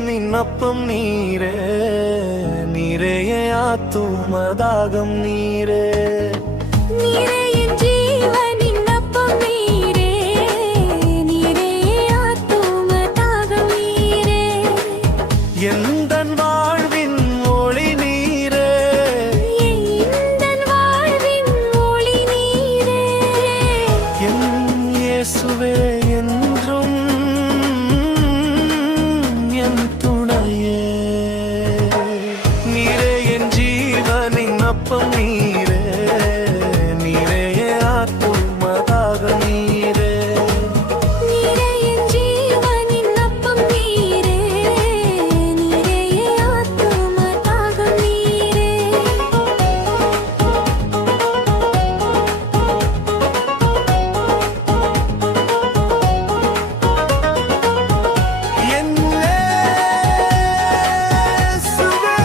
ஜீவனின் அப்பம் நீரே, நீரே என் ஆத்தும தாகம் நீரே. நீரே என் ஜீவனின் அப்பம் நீரே, நீரே ஆத்தும தாகம் நீரே. எந்தன் வாழ்வின் ஒளி நீரே, எந்தன் வாழ்வின் ஒளி நீரே. என் இயேசுவே என்றும் என் துணையே. நீரே என் ஜீவனின் அப்பம் நீரே, நீரே என் ஆத்தும தாகம் நீரே. நீரே என் ஜீவனின் அப்பம் நீரே, நீரே ஆத்தும தாகம் நீரே. என் இயேசுவே.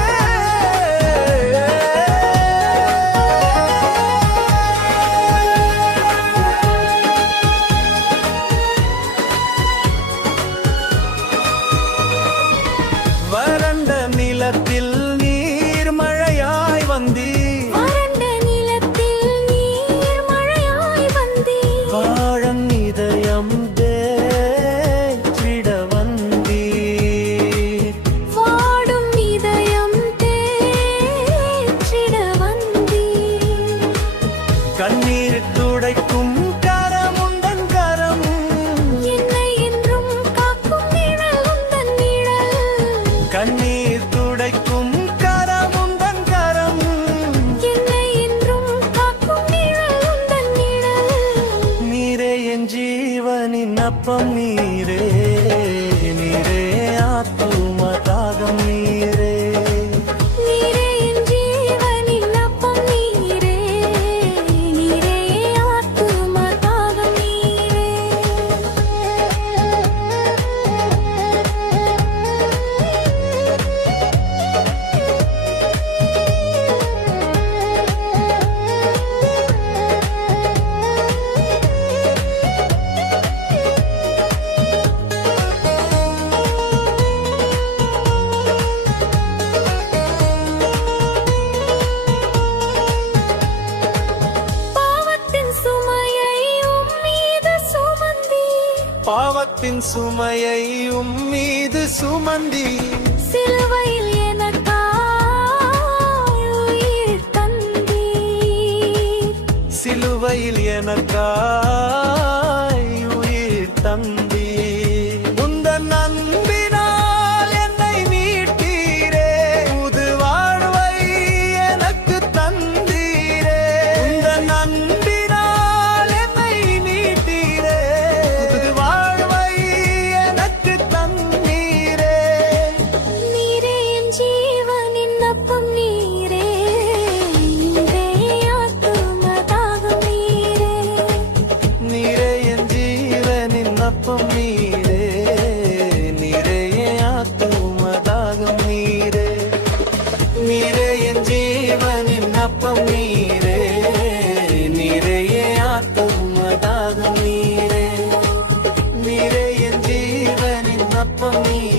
வறண்ட நிலத்தில் நீர் மழையாய் வந்தீர், வறண்ட நிலத்தில் நீர் மழையாய் வந்தீர். வாழம் இதயம் தேற்றிட வந்தீர். வாடும் இதயம் தேற்றிட வந்தீர். கண்ணீர் துடைக்கும் கரம் உந்தன் கரம், என்னை என்றும் காக்கும் நிழல் உந்தன் நிழல். கண்ணீர் துடைக்கும் கரம் உந்தன் கரம். என்னை என்றும் காக்கும் நிழல் உந்தன் நிழல். நீரே என் ஜீவனின் அப்பம் நீரே, நீரே ஆத்தும தாகம் நீரே. நீரே என் ஜீவனின் அப்பம் நீரே, நீரே ஆத்தும தாகம் நீரே. பாவத்தின் சுமையை உம்மீது சுமந்தி, பாவத்தின் சுமையை உம்மீது சுமந்தி, சிலுவையில் எனக்காய் உயிர் தந்தீர். சிலுவையில் எனக்காய் உயிர் தந்தீர். உந்தன் அன்பினால் என்னை மீட்டீரே, புது வாழ்வை எனக்கு தந்தீரே. உந்தன் அன்பினால் என்னை மீட்டீரே, புது வாழ்வை எனக்கு தந்தீரே. நீரே என் ஜீவனின் அப்பம் நீரே, நீரே ஆத்தும தாகம் நீரே. நீரே என் ஜீவனின் அப்பம் நீரே, நீரே என் ஆத்தும தாகம் நீரே. நீரே என் ஜீவனின் அப்பம் நீரே, நீரே என் ஆத்தும தாகம் நீரே. நீரே என் ஜீவனின் அப்பம் நீரே.